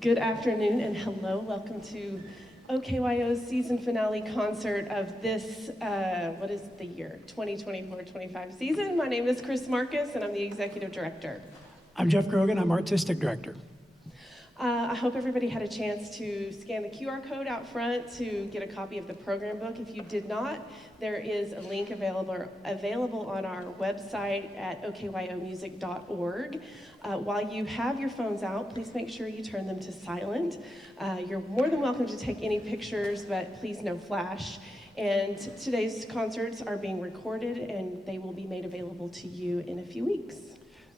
Good afternoon and hello. Welcome to OKYO's season finale concert of this, what is the year, 2024-25 season. My name is Chris Marcus and I'm the Executive Director. I'm Jeff Grogan, I'm Artistic Director. I hope everybody had a chance to scan the QR code out front to get a copy of the program book. If you did not, there is a link available on our website at okyomusic.org. While you have your phones out, please make sure you turn them to silent. You're more than welcome to take any pictures, but please no flash. And today's concerts are being recorded and they will be made available to you in a few weeks.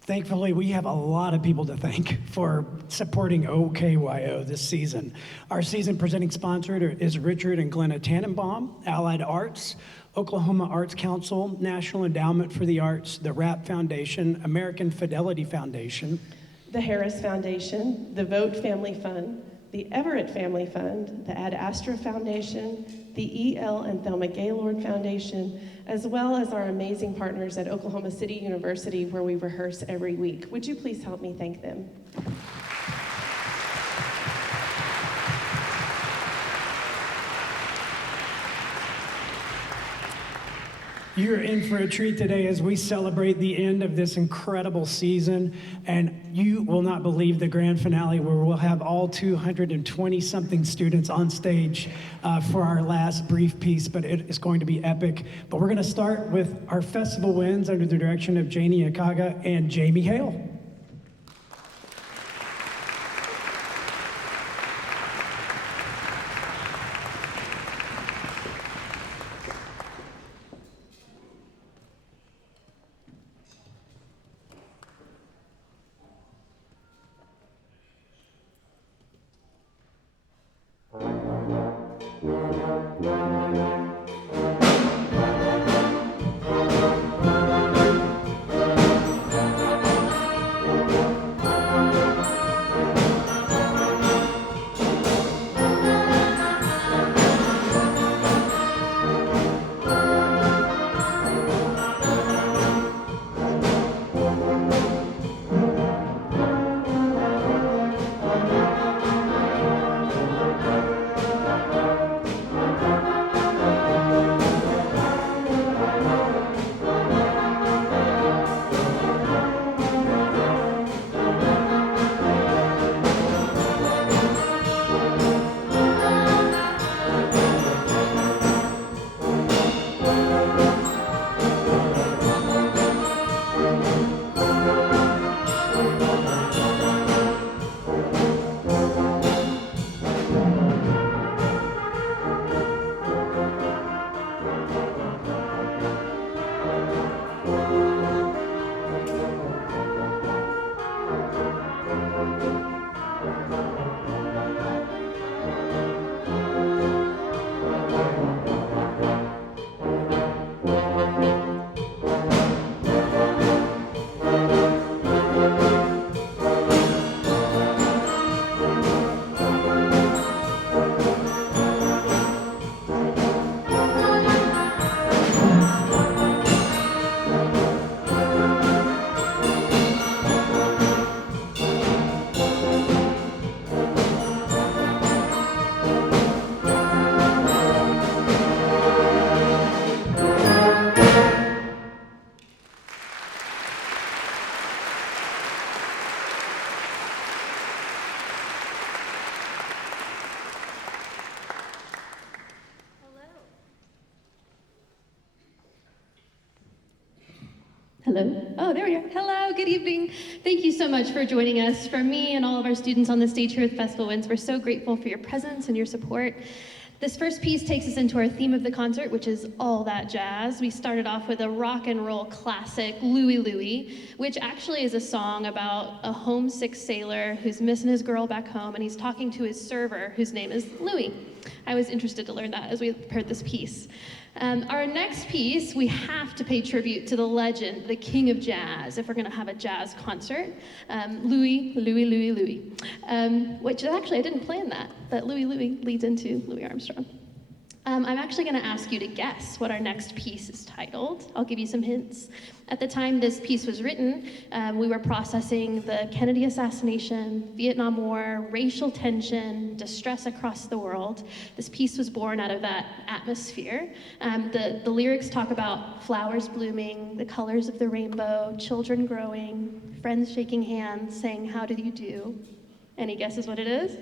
Thankfully, we have a lot of people to thank for supporting OKYO this season. Our season presenting sponsor is Richard and Glenna Tannenbaum, Allied Arts, Oklahoma Arts Council, National Endowment for the Arts, the RAP Foundation, American Fidelity Foundation, the Harris Foundation, the Vote Family Fund, the Everett Family Fund, the Ad Astra Foundation, the E.L. and Thelma Gaylord Foundation, as well as our amazing partners at Oklahoma City University, where we rehearse every week. Would you please help me thank them? You're in for a treat today as we celebrate the end of this incredible season, and you will not believe the grand finale where we'll have all 220-something students on stage for our last brief piece, but it is going to be epic. But we're going to start with our festival wins under the direction of Janey Akagha and Jamie Hale. Hello. Oh, there we are. Hello, good evening. Thank you so much for joining us. For me and all of our students on the stage here with Festival Winds, we're so grateful for your presence and your support. This first piece takes us into our theme of the concert, which is all that jazz. We started off with a rock and roll classic, Louie Louie, which actually is a song about a homesick sailor who's missing his girl back home, and he's talking to his server, whose name is Louie. I was interested to learn that as we prepared this piece. Our next piece, we have to pay tribute to the legend, the king of jazz, if we're going to have a jazz concert. Louie, which actually I didn't plan that, but Louie leads into Louis Armstrong. I'm actually going to ask you to guess what our next piece is titled. I'll give you some hints. At the time this piece was written, we were processing the Kennedy assassination, Vietnam War, racial tension, distress across the world. This piece was born out of that atmosphere. The lyrics talk about flowers blooming, the colors of the rainbow, children growing, friends shaking hands, saying, "How did you do?" Any guesses what it is?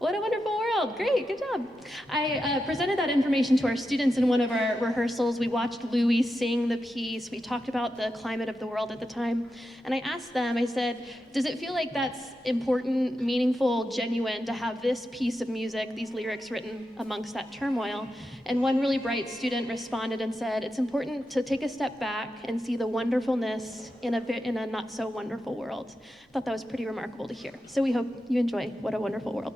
What a wonderful world. Great, good job. I presented that information to our students in one of our rehearsals. We watched Louis sing the piece. We talked about the climate of the world at the time. And I asked them, I said, does it feel like that's important, meaningful, genuine to have this piece of music, these lyrics written amongst that turmoil? And one really bright student responded and said, it's important to take a step back and see the wonderfulness in a not so wonderful world. I thought that was pretty remarkable to hear. So we hope you enjoy What a Wonderful World.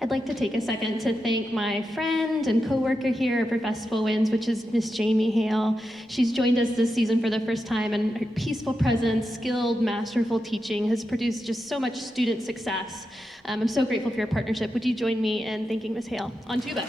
I'd like to take a second to thank my friend and co-worker here for Festival Winds, which is Miss Jamie Hale. She's joined us this season for the first time, and her peaceful presence, skilled, masterful teaching has produced just so much student success. I'm so grateful for your partnership. Would you join me in thanking Miss Hale on tuba?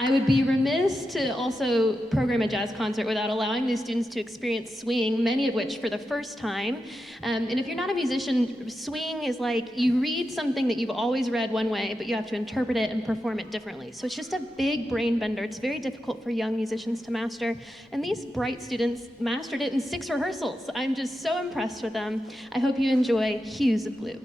I would be remiss to also program a jazz concert without allowing these students to experience swing, many of which for the first time. And if you're not a musician, swing is like you read something that you've always read one way, but you have to interpret it and perform it differently. So it's just a big brain bender. It's very difficult for young musicians to master. And these bright students mastered it in 6 rehearsals. I'm just so impressed with them. I hope you enjoy Hues of Blue.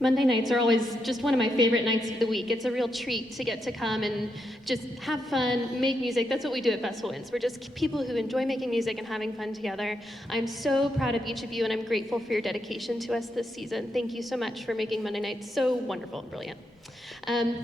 Monday nights are always just one of my favorite nights of the week. It's a real treat to get to come and just have fun, make music. That's what we do at Festival Winds. We're just people who enjoy making music and having fun together. I'm so proud of each of you, and I'm grateful for your dedication to us this season. Thank you so much for making Monday nights so wonderful and brilliant.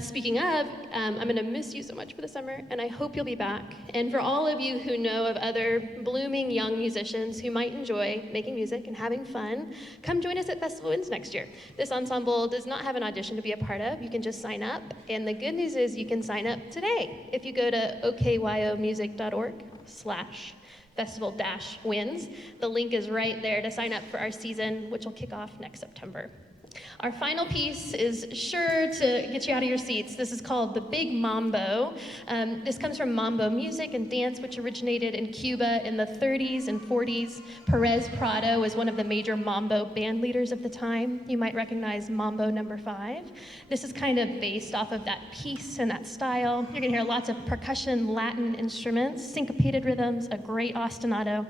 Speaking of, I'm going to miss you so much for the summer, and I hope you'll be back. And for all of you who know of other blooming young musicians who might enjoy making music and having fun, come join us at Festival Winds next year. This ensemble does not have an audition to be a part of. You can just sign up, and the good news is you can sign up today. If you go to okyomusic.org/festival-winds, the link is right there to sign up for our season, which will kick off next September. Our final piece is sure to get you out of your seats. This is called The Big Mambo. This comes from mambo music and dance, which originated in Cuba in the 30s and 40s. Perez Prado was one of the major mambo band leaders of the time. You might recognize Mambo No. 5. This is kind of based off of that piece and that style. You're gonna hear lots of percussion, Latin instruments, syncopated rhythms, a great ostinato.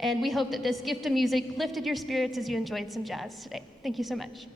And we hope that this gift of music lifted your spirits as you enjoyed some jazz today. Thank you so much.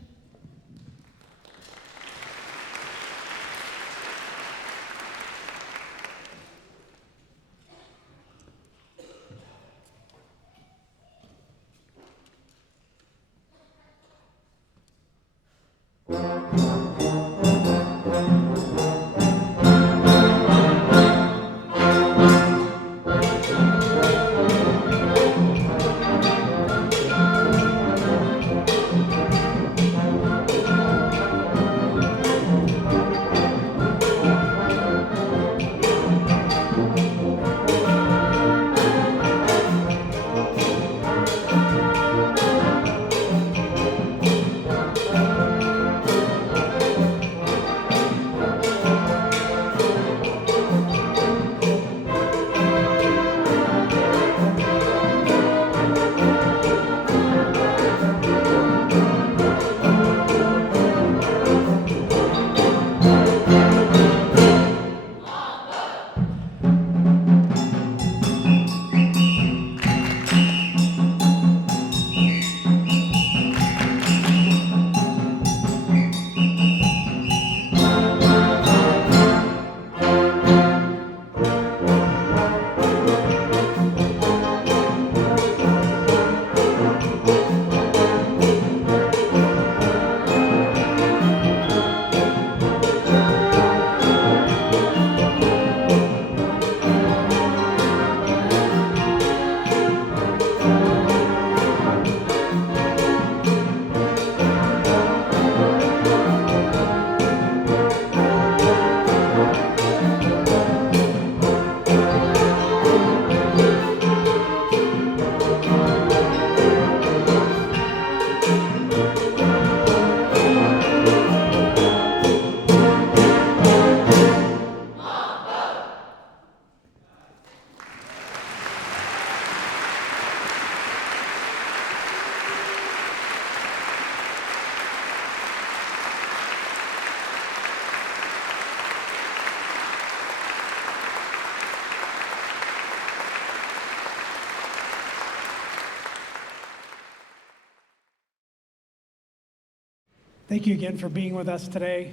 Thank you again for being with us today.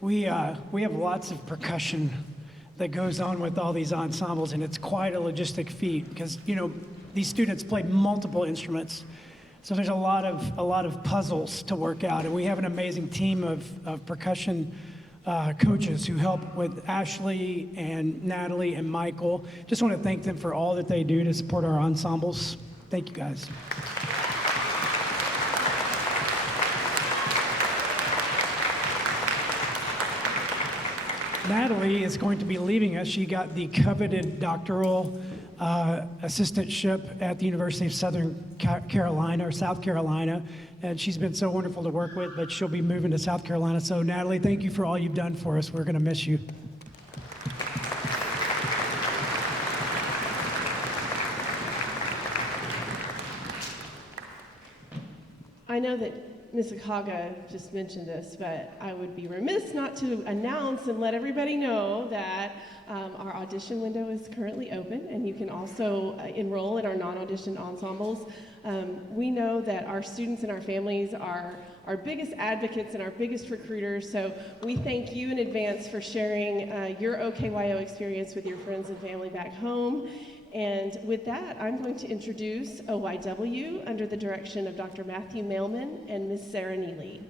We have lots of percussion that goes on with all these ensembles, and it's quite a logistic feat because, you know, these students play multiple instruments. So there's a lot of puzzles to work out, and we have an amazing team of percussion coaches who help with Ashley and Natalie and Michael. Just want to thank them for all that they do to support our ensembles. Thank you, guys. Natalie is going to be leaving us. She got the coveted doctoral assistantship at the University of South Carolina, and she's been so wonderful to work with, but she'll be moving to South Carolina. So Natalie, thank you for all you've done for us. We're going to miss you. I know that Ms. Akagha just mentioned this, but I would be remiss not to announce and let everybody know that our audition window is currently open, and you can also enroll in our non-audition ensembles. We know that our students and our families are our biggest advocates and our biggest recruiters. So we thank you in advance for sharing your OKYO experience with your friends and family back home. And with that, I'm going to introduce OYW under the direction of Dr. Matthew Mailman and Ms. Sarah Neely.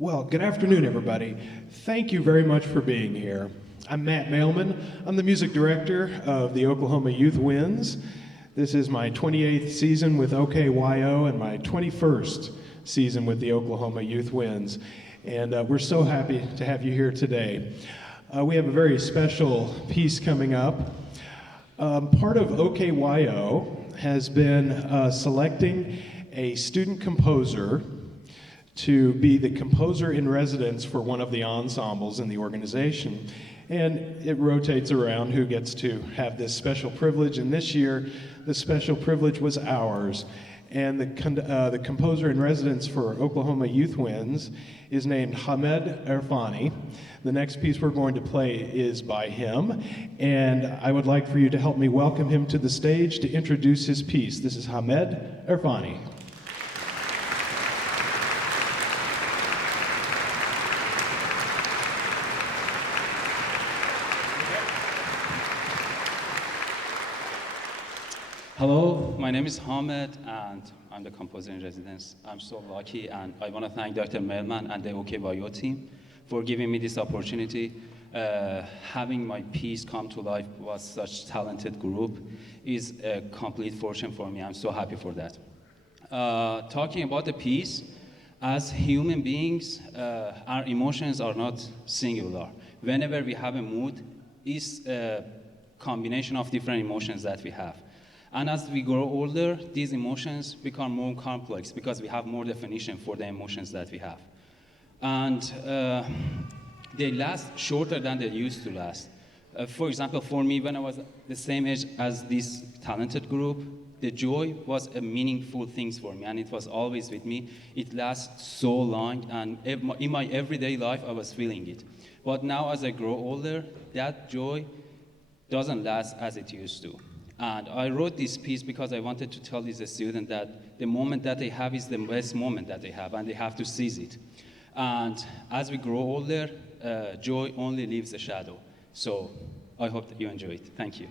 Well, good afternoon, everybody. Thank you very much for being here. I'm Matt Mailman. I'm the music director of the Oklahoma Youth Winds. This is my 28th season with OKYO and my 21st season with the Oklahoma Youth Winds. And we're so happy to have you here today. We have a very special piece coming up. Part of OKYO has been selecting a student composer to be the composer in residence for one of the ensembles in the organization. And it rotates around who gets to have this special privilege. And this year, the special privilege was ours. And the composer in residence for Oklahoma Youth Winds is named Hamed Erfani. The next piece we're going to play is by him. And I would like for you to help me welcome him to the stage to introduce his piece. This is Hamed Erfani. Hello, my name is Hamed, and I'm the composer in residence. I'm so lucky, and I want to thank Dr. Mailman and the OKYO team for giving me this opportunity. Having my piece come to life with such talented group is a complete fortune for me. I'm so happy for that. Talking about the piece, as human beings, our emotions are not singular. Whenever we have a mood, it's a combination of different emotions that we have. And as we grow older, these emotions become more complex because we have more definition for the emotions that we have. And they last shorter than they used to last. For example, for me, when I was the same age as this talented group, the joy was a meaningful thing for me, and it was always with me. It lasts so long, and in my everyday life, I was feeling it. But now, as I grow older, that joy doesn't last as it used to. And I wrote this piece because I wanted to tell these students that the moment that they have is the best moment that they have, and they have to seize it. And as we grow older, joy only leaves a shadow. So I hope that you enjoy it. Thank you.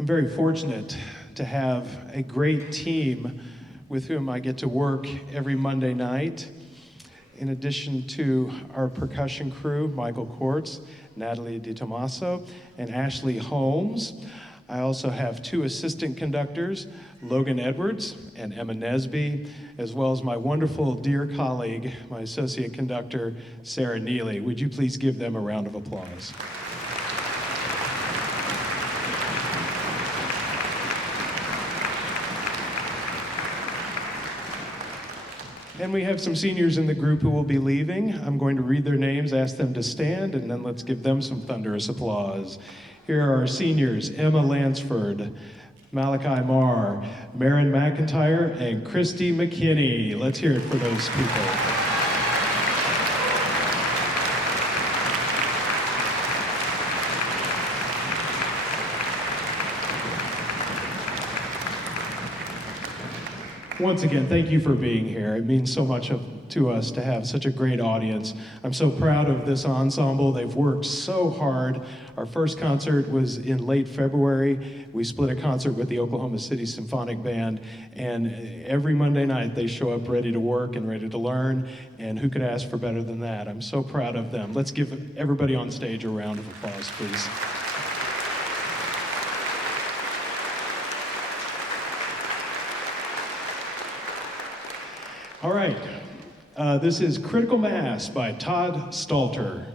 I'm very fortunate to have a great team with whom I get to work every Monday night. In addition to our percussion crew, Michael Quartz, Natalie DiTomaso, and Ashley Holmes, I also have two assistant conductors, Logan Edwards and Emma Nesby, as well as my wonderful dear colleague, my associate conductor, Sarah Neely. Would you please give them a round of applause? And we have some seniors in the group who will be leaving. I'm going to read their names, ask them to stand, and then let's give them some thunderous applause. Here are our seniors: Emma Lansford, Malachi Marr, Marin McIntyre, and Christy McKinney. Let's hear it for those people. Once again, thank you for being here. It means so much to us to have such a great audience. I'm so proud of this ensemble. They've worked so hard. Our first concert was in late February. We split a concert with the Oklahoma City Symphonic Band, and every Monday night they show up ready to work and ready to learn, and who could ask for better than that? I'm so proud of them. Let's give everybody on stage a round of applause, please. All right, this is Critical Mass by Todd Stalter.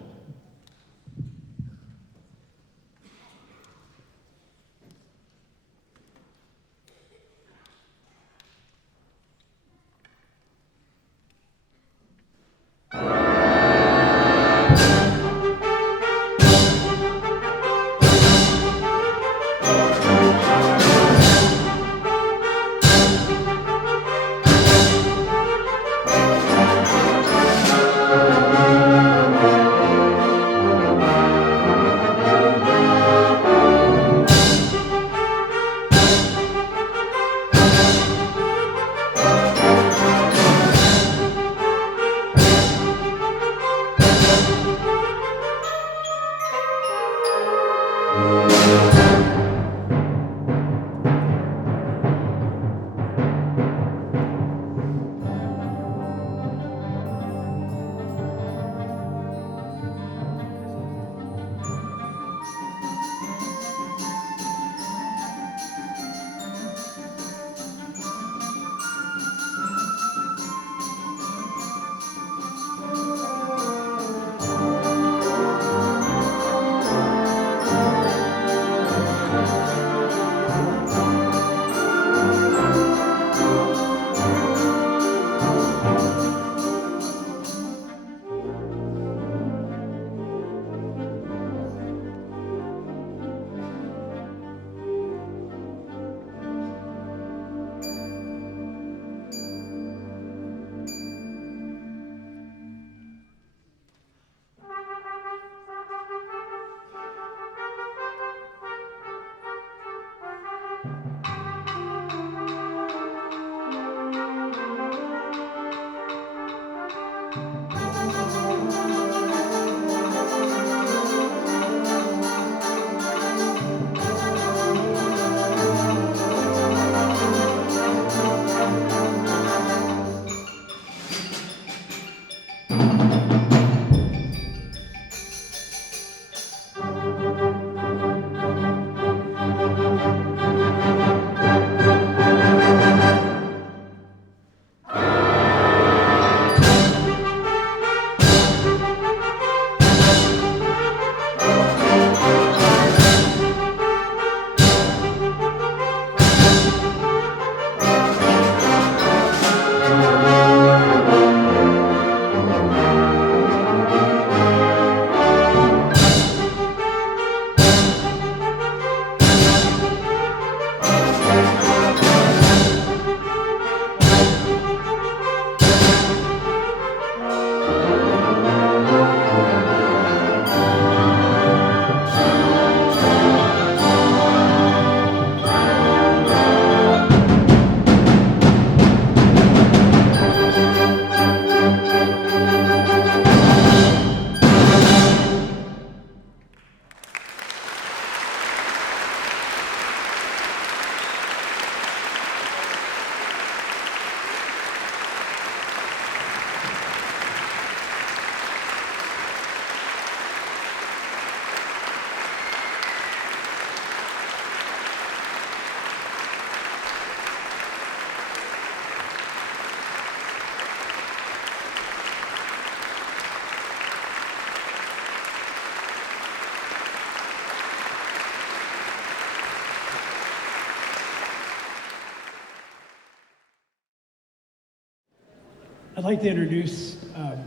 I'd like to introduce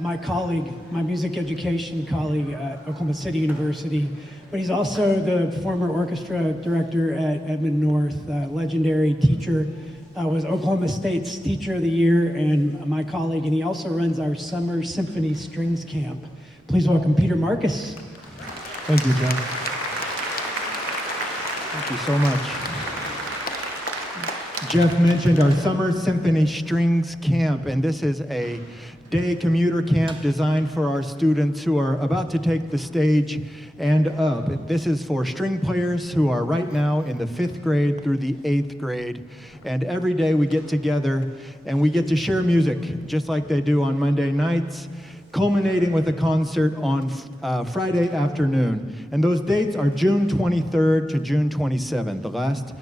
my colleague, my music education colleague at Oklahoma City University, but he's also the former orchestra director at Edmond North, legendary teacher, was Oklahoma State's Teacher of the Year, and my colleague, and he also runs our Summer Symphony Strings Camp. Please welcome Peter Marcus. Thank you, John. Thank you so much. Jeff mentioned our Summer Symphony Strings Camp, and this is a day commuter camp designed for our students who are about to take the stage and up. This is for string players who are right now in the 5th grade through the 8th grade. And every day we get together and we get to share music, just like they do on Monday nights, culminating with a concert on Friday afternoon. And those dates are June 23rd to June 27th, the last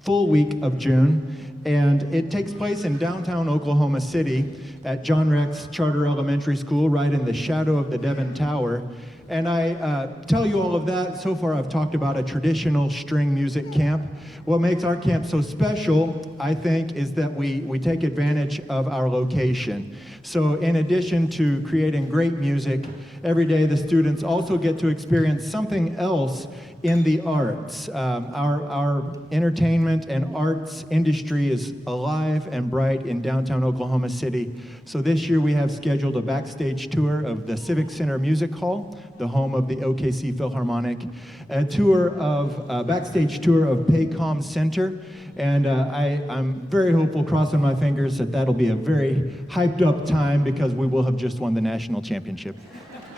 full week of June. And it takes place in downtown Oklahoma City at John Rex Charter Elementary School, right in the shadow of the Devon Tower. And I tell you all of that. So far I've talked about a traditional string music camp. What makes our camp so special, I think, is that we take advantage of our location. So in addition to creating great music, every day the students also get to experience something else in the arts. Our entertainment and arts industry is alive and bright in downtown Oklahoma City. So this year we have scheduled a backstage tour of the Civic Center Music Hall, the home of the OKC Philharmonic, a backstage tour of Paycom Center, and I'm very hopeful, crossing my fingers, that that'll be a very hyped up time because we will have just won the national championship.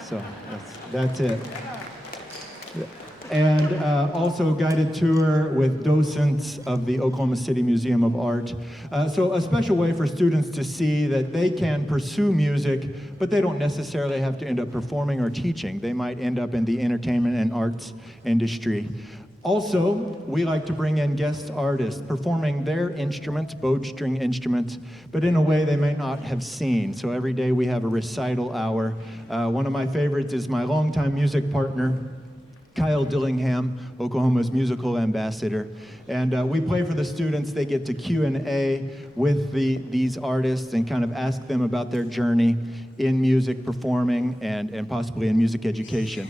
So that's it. And also a guided tour with docents of the Oklahoma City Museum of Art. So a special way for students to see that they can pursue music, but they don't necessarily have to end up performing or teaching. They might end up in the entertainment and arts industry. Also, we like to bring in guest artists performing their instruments, bowed string instruments, but in a way they might not have seen. So every day we have a recital hour. One of my favorites is my longtime music partner, Kyle Dillingham, Oklahoma's musical ambassador. And we play for the students. They get to Q&A with these artists and kind of ask them about their journey in music performing and possibly in music education.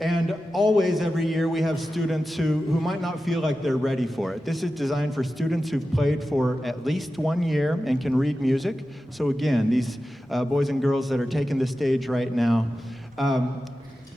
And always, every year, we have students who might not feel like they're ready for it. This is designed for students who've played for at least 1 year and can read music. So again, these boys and girls that are taking the stage right now.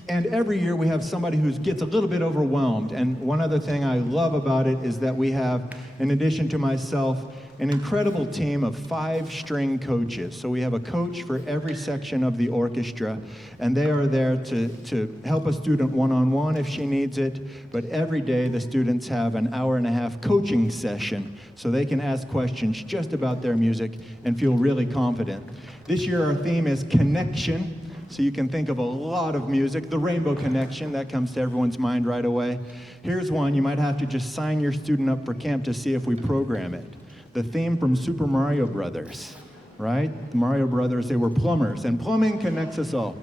And every year we have somebody who gets a little bit overwhelmed. And one other thing I love about it is that we have, in addition to myself, an incredible team of 5 string coaches. So we have a coach for every section of the orchestra, and they are there to help a student one-on-one if she needs it. But every day the students have an hour-and-a-half coaching session, so they can ask questions just about their music and feel really confident. This year our theme is connection. So you can think of a lot of music. The Rainbow Connection, that comes to everyone's mind right away. Here's one. You might have to just sign your student up for camp to see if we program it. The theme from Super Mario Brothers, right? The Mario Brothers, they were plumbers, and plumbing connects us all.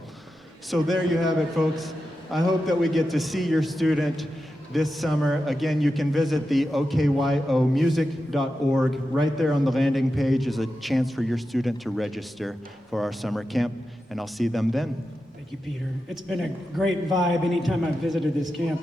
So there you have it, folks. I hope that we get to see your student this summer. Again, you can visit the okyomusic.org. Right there on the landing page is a chance for your student to register for our summer camp, and I'll see them then. Thank you, Peter. It's been a great vibe anytime I've visited this camp.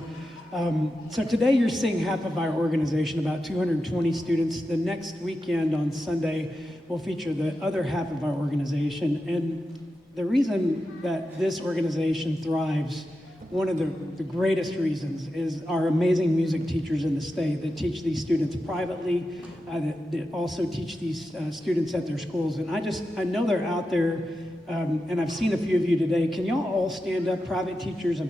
So today you're seeing half of our organization, about 220 students. The next weekend on Sunday, we'll feature the other half of our organization. And the reason that this organization thrives, one of the greatest reasons, is our amazing music teachers in the state that teach these students privately, that also teach these students at their schools. And I know they're out there, and I've seen a few of you today. Can y'all all stand up, private teachers and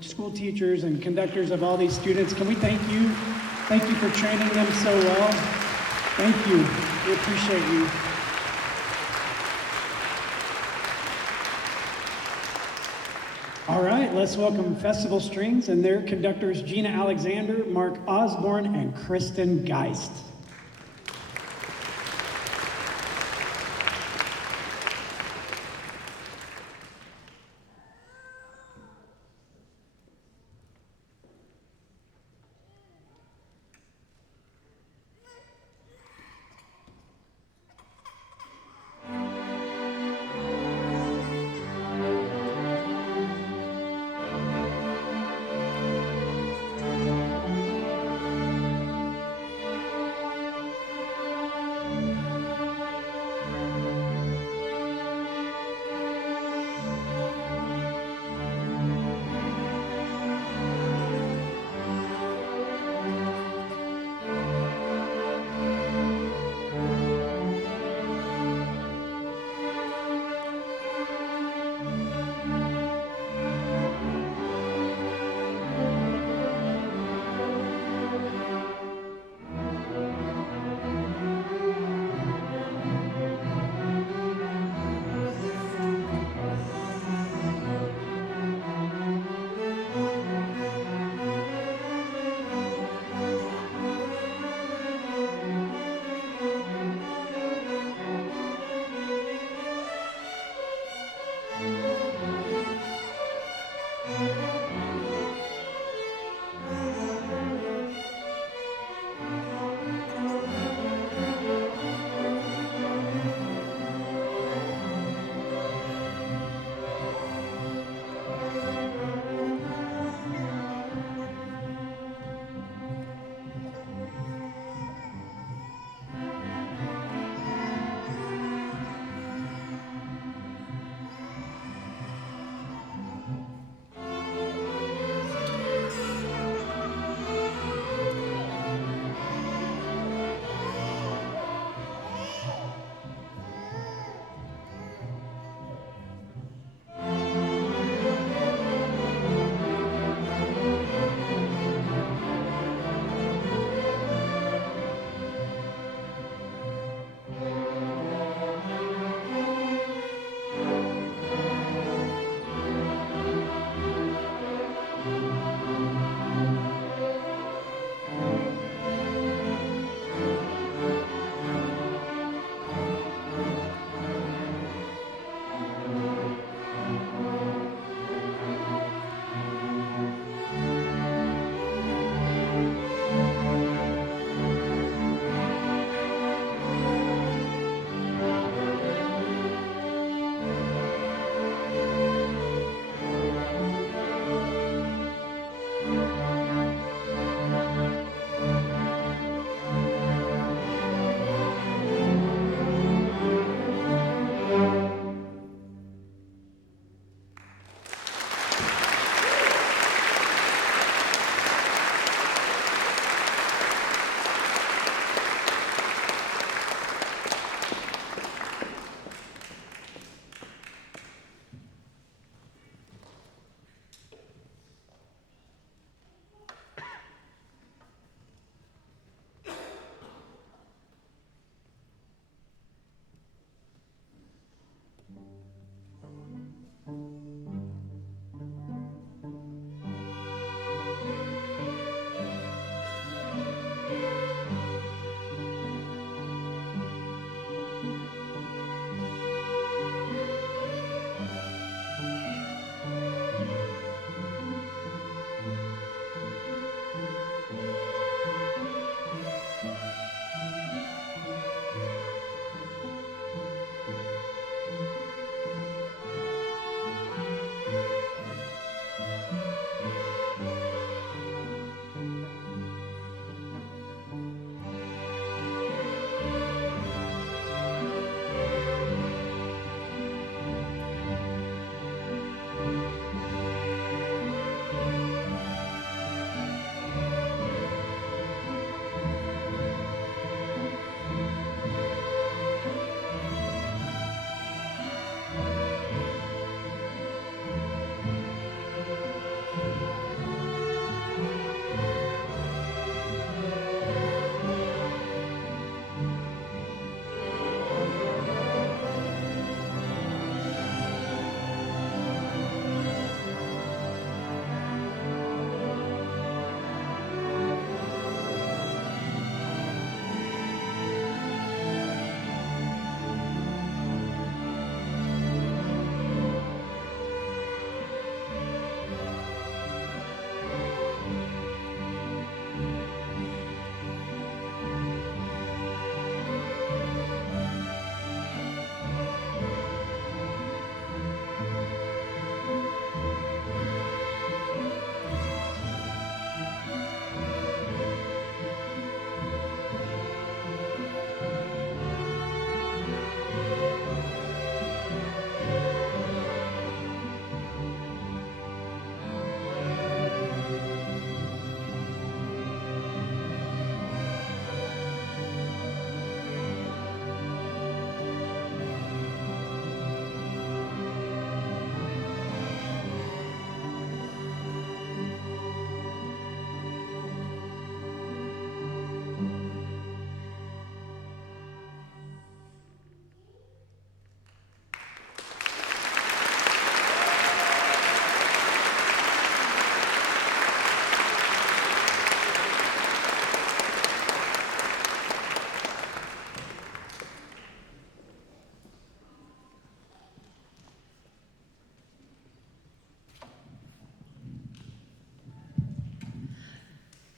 school teachers and conductors of all these students? Can we thank you? Thank you for training them so well. Thank you. We appreciate you. All right, let's welcome Festival Strings and their conductors, Gena Alexander, Mark Osborn, and Kristin Geist.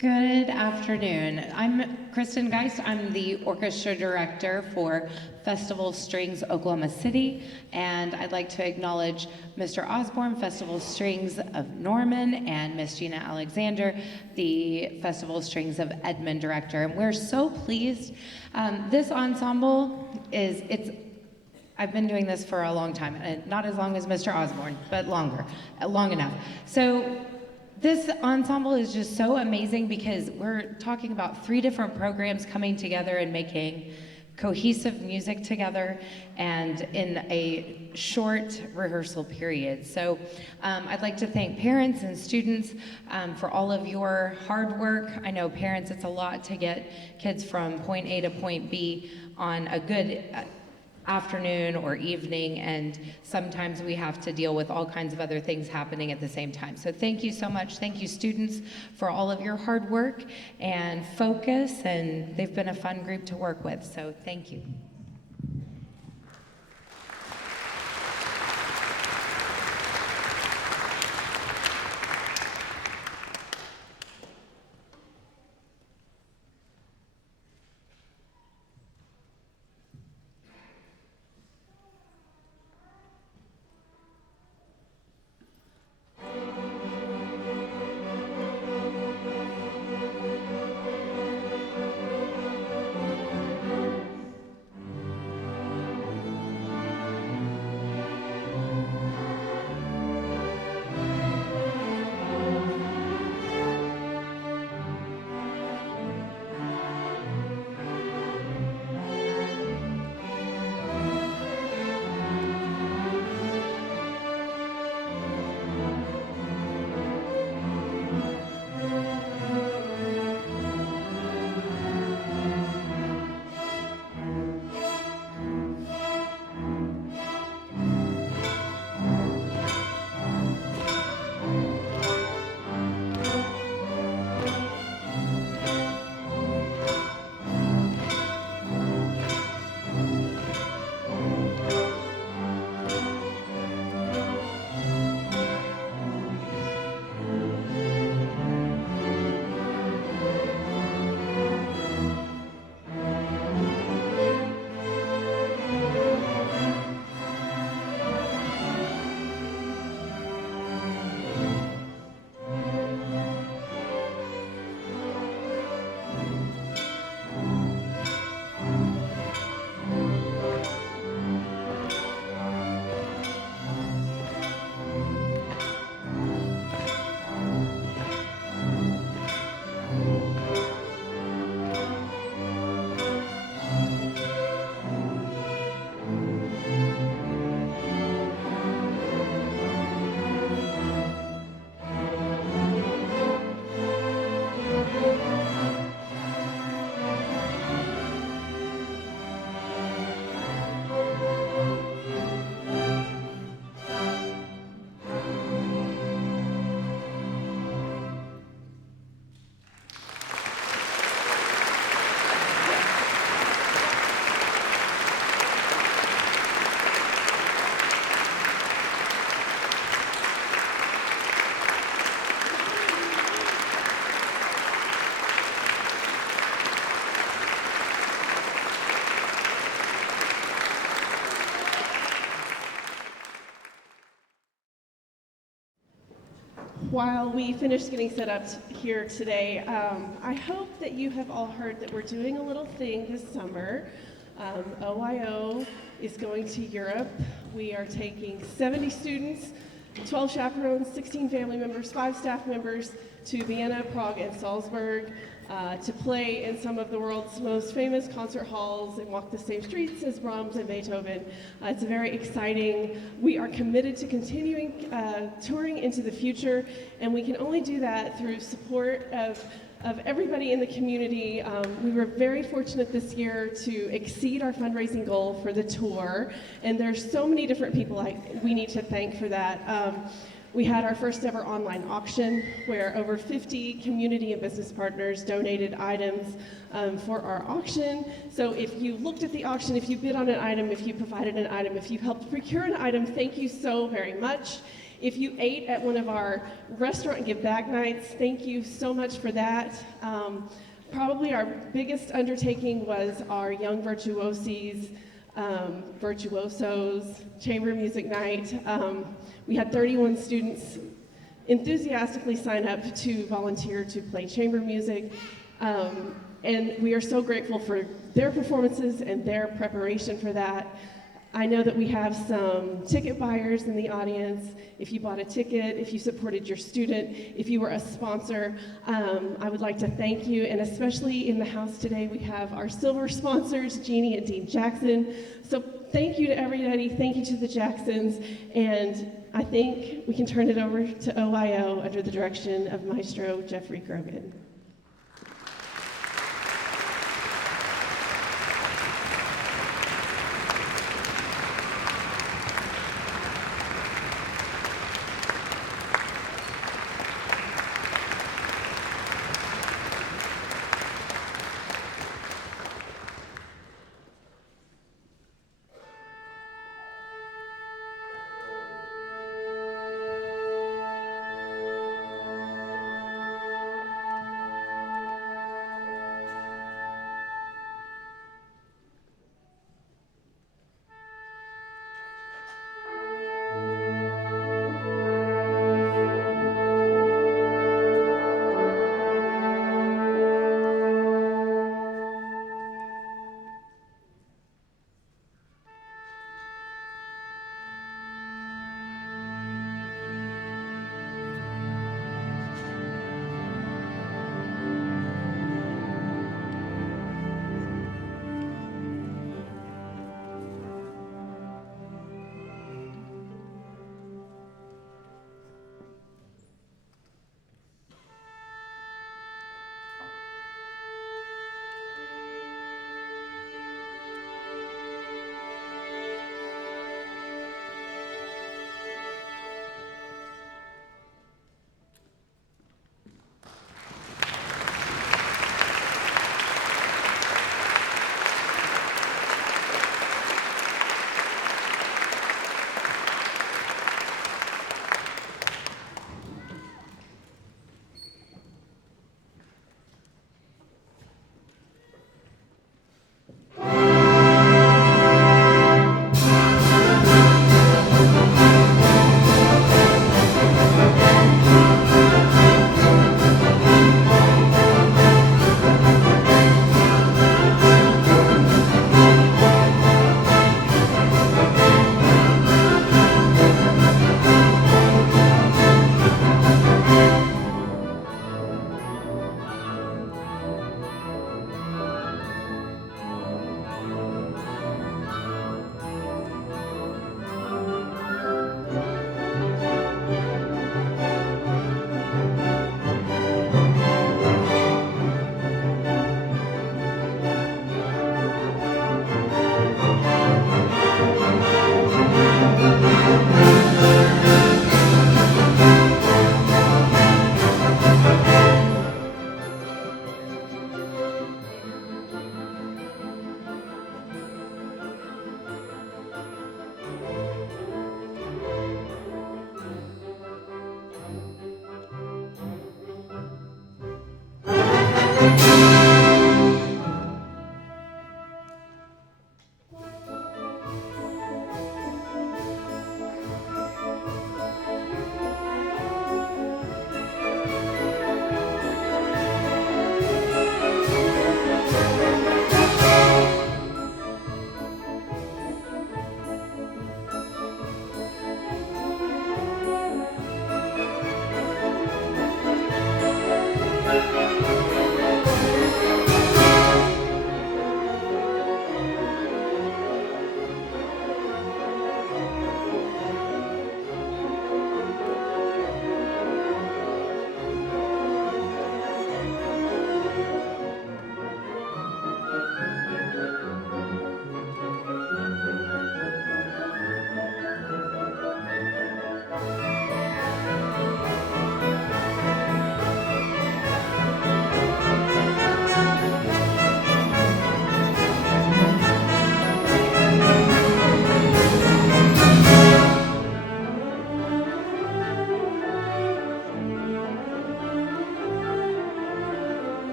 Good afternoon. I'm Kristin Geist. I'm the Orchestra Director for Festival Strings Oklahoma City, and I'd like to acknowledge Mr. Osborn, Festival Strings of Norman, and Miss Gena Alexander, the Festival Strings of Edmond Director. And we're so pleased. This ensemble I've been doing this for a long time, and not as long as Mr. Osborn, but long enough. So this ensemble is just so amazing because we're talking about 3 different programs coming together and making cohesive music together and in a short rehearsal period. So I'd like to thank parents and students for all of your hard work. I know parents, it's a lot to get kids from point A to point B on a good afternoon or evening, and sometimes we have to deal with all kinds of other things happening at the same time. So thank you so much. Thank you, students, for all of your hard work and focus, and they've been a fun group to work with, so thank you. While we finish getting set up here today, I hope that you have all heard that we're doing a little thing this summer. OYO is going to Europe. We are taking 70 students, 12 chaperones, 16 family members, 5 staff members to Vienna, Prague, and Salzburg to play in some of the world's most famous concert halls and walk the same streets as Brahms and Beethoven. It's very exciting. We are committed to continuing touring into the future, and we can only do that through support of everybody in the community. We were very fortunate this year to exceed our fundraising goal for the tour, and there's so many different people we need to thank for that. We had our first ever online auction where over 50 community and business partners donated items for our auction. So if you looked at the auction, if you bid on an item, if you provided an item, if you helped procure an item, thank you so very much. If you ate at one of our restaurant and give back nights, thank you so much for that. Probably our biggest undertaking was our Young Virtuosos Chamber Music Night. We had 31 students enthusiastically sign up to volunteer to play chamber music. And we are so grateful for their performances and their preparation for that. I know that we have some ticket buyers in the audience. If you bought a ticket, if you supported your student, if you were a sponsor, I would like to thank you. And especially in the house today, we have our silver sponsors, Jeannie and Dean Jackson. So thank you to everybody. Thank you to the Jacksons. And I think we can turn it over to OYO under the direction of Maestro Jeffrey Grogan.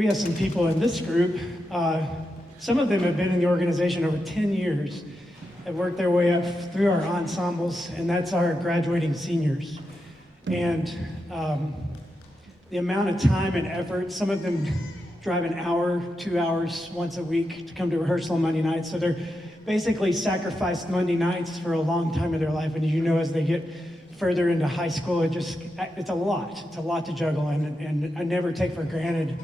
we have some people in this group. Some of them have been in the organization over 10 years, have worked their way up through our ensembles, and that's our graduating seniors. And the amount of time and effort, some of them drive an hour, 2 hours once a week to come to rehearsal on Monday nights. So they're basically sacrificed Monday nights for a long time of their life. And you know, as they get further into high school, it's a lot to juggle. And I never take for granted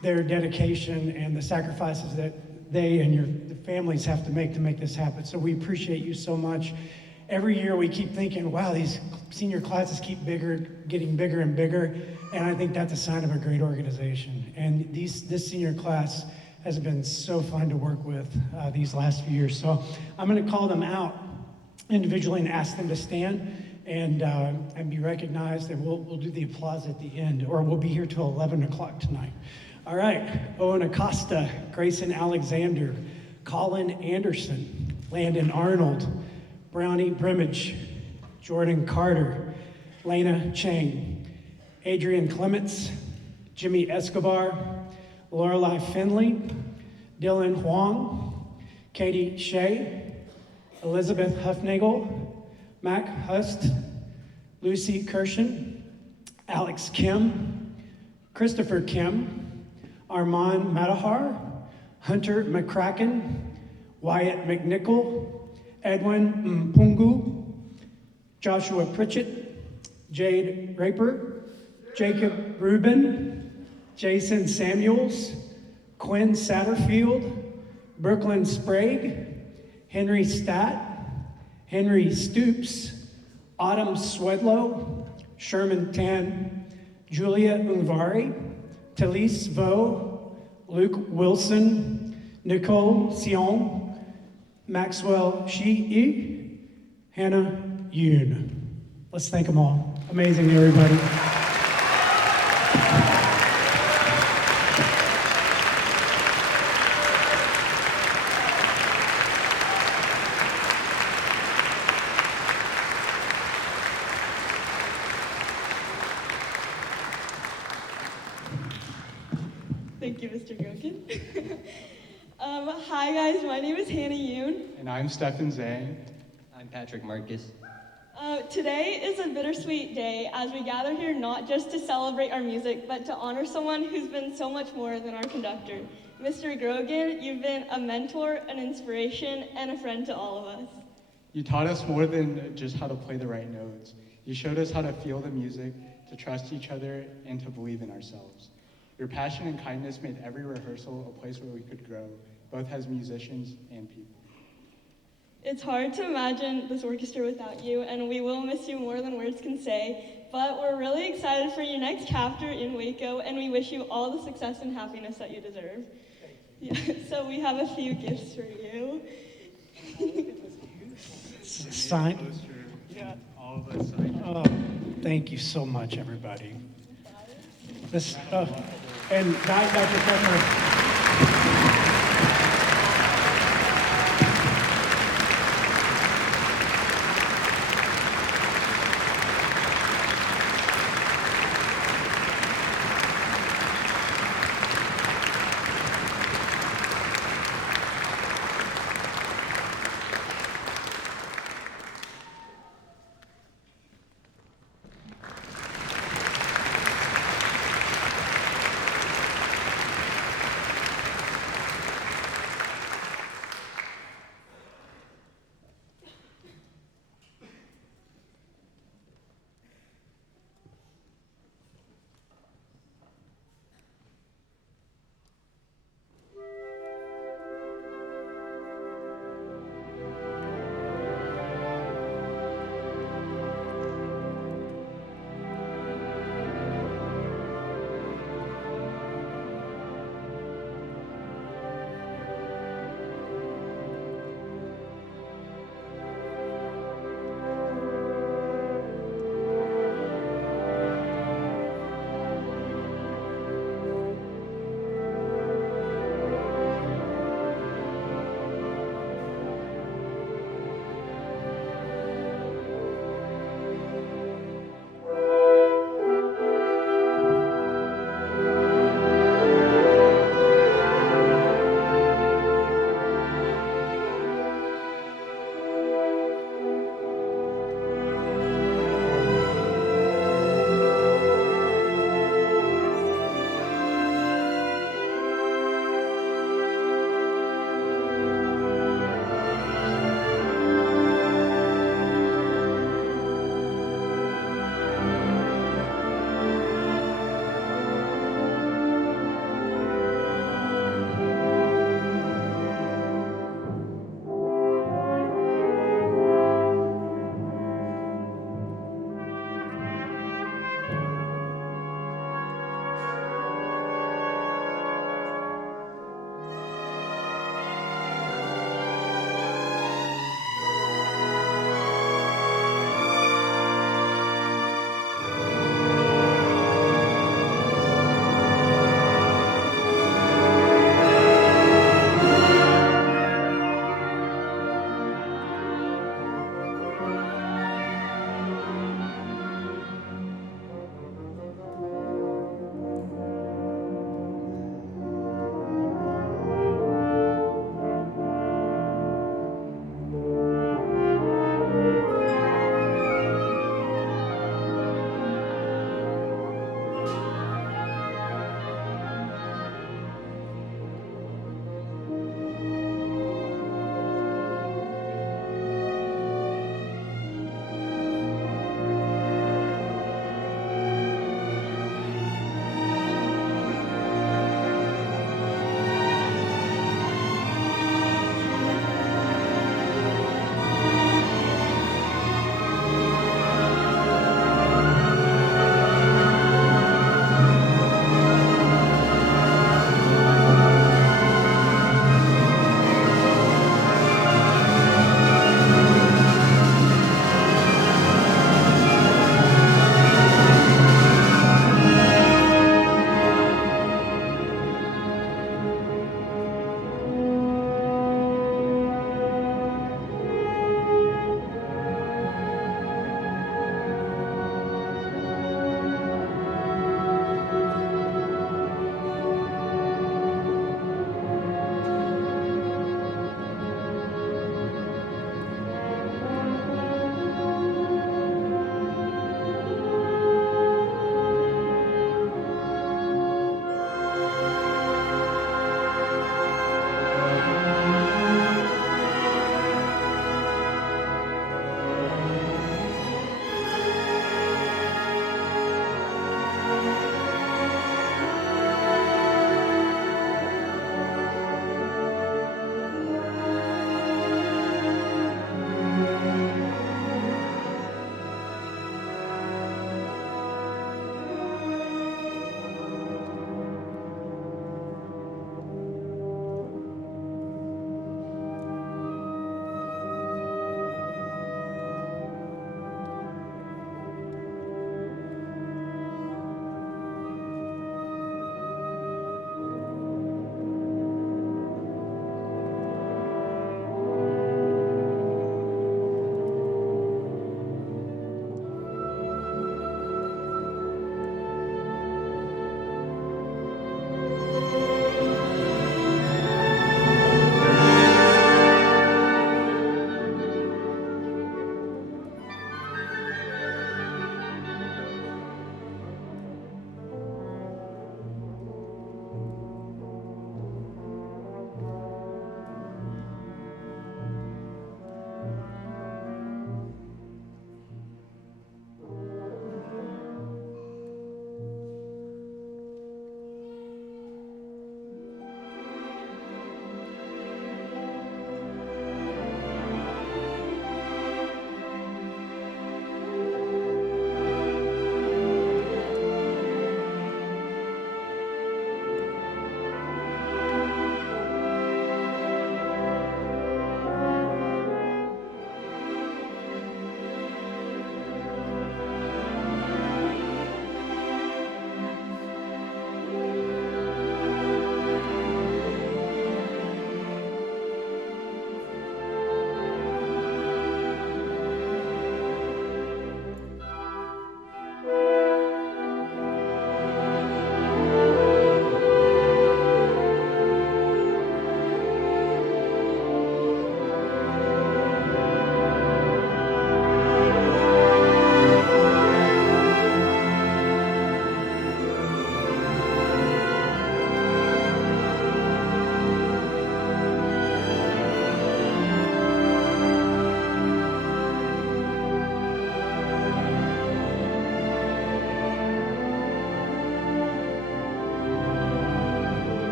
their dedication and the sacrifices that they and the families have to make this happen. So we appreciate you so much. Every year we keep thinking, wow, these senior classes keep getting bigger and bigger. And I think that's a sign of a great organization. And this senior class has been so fun to work with these last few years. So I'm going to call them out individually and ask them to stand and be recognized. And we'll do the applause at the end, or we'll be here till 11 o'clock tonight. All right, Owen Acosta, Grayson Alexander, Colin Anderson, Landon Arnold, Brownie Brimage, Jordan Carter, Lena Chang, Adrian Clements, Jimmy Escobar, Lorelei Finley, Dylan Huang, Katie Shea, Elizabeth Huffnagel, Mac Hust, Lucy Kirshen, Alex Kim, Christopher Kim, Armand Matahar, Hunter McCracken, Wyatt McNichol, Edwin Mpungu, Joshua Pritchett, Jade Raper, Jacob Rubin, Jason Samuels, Quinn Satterfield, Brooklyn Sprague, Henry Statt, Henry Stoops, Autumn Swedlow, Sherman Tan, Julia Ungvari, Talise Vo, Luke Wilson, Nicole Sion, Maxwell Shi, Hannah Yoon. Let's thank them all. Amazing, everybody. Thank you, Mr. Grogan. Hi guys, my name is Hannah Yoon. And I'm Stefan Zhang. I'm Patrick Marcus. Today is a bittersweet day as we gather here not just to celebrate our music, but to honor someone who's been so much more than our conductor. Mr. Grogan, you've been a mentor, an inspiration, and a friend to all of us. You taught us more than just how to play the right notes. You showed us how to feel the music, to trust each other, and to believe in ourselves. Your passion and kindness made every rehearsal a place where we could grow, both as musicians and people. It's hard to imagine this orchestra without you, and we will miss you more than words can say, but we're really excited for your next chapter in Waco, and we wish you all the success and happiness that you deserve. Yeah, so we have a few gifts for you. Sign. Yeah, all of us signed. Oh, thank you so much, everybody. This, and Dr. Pepper.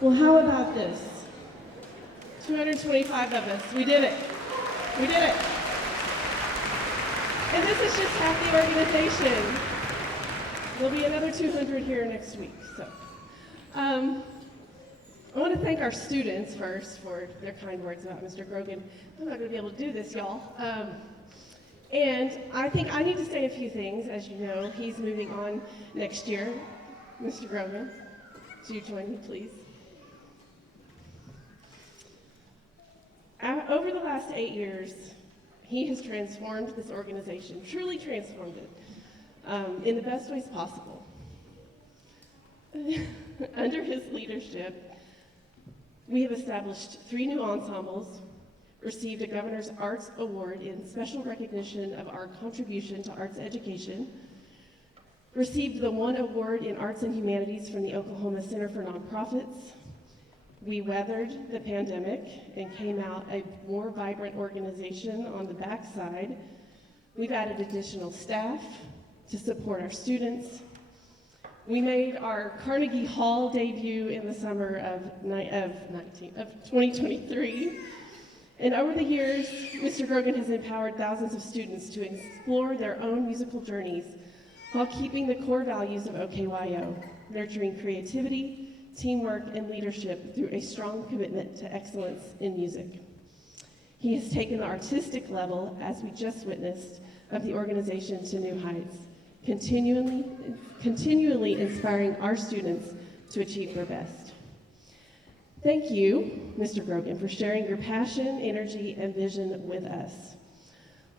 Well, how about this? 225 of us. We did it. We did it. And this is just half the organization. There'll be another 200 here next week. So, I want to thank our students first for their kind words about Mr. Grogan. I'm not going to be able to do this, y'all. And I think I need to say a few things. As you know, he's moving on next year. Mr. Grogan, would you join me, please? Over the last 8 years, he has transformed this organization, truly transformed it, in the best ways possible. Under his leadership, we have established 3 new ensembles, received a Governor's Arts Award in special recognition of our contribution to arts education, received the 1 award in Arts and Humanities from the Oklahoma Center for Nonprofits. We weathered the pandemic and came out a more vibrant organization on the backside. We've added additional staff to support our students. We made our Carnegie Hall debut in the summer of 2023. And over the years, Mr. Grogan has empowered thousands of students to explore their own musical journeys while keeping the core values of OKYO, nurturing creativity, teamwork, and leadership through a strong commitment to excellence in music. He has taken the artistic level, as we just witnessed, of the organization to new heights, continually inspiring our students to achieve their best. Thank you, Mr. Grogan, for sharing your passion, energy, and vision with us.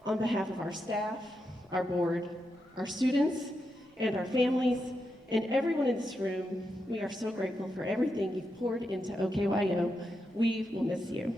On behalf of our staff, our board, our students, and our families, and everyone in this room, we are so grateful for everything you've poured into OKYO. We will miss you.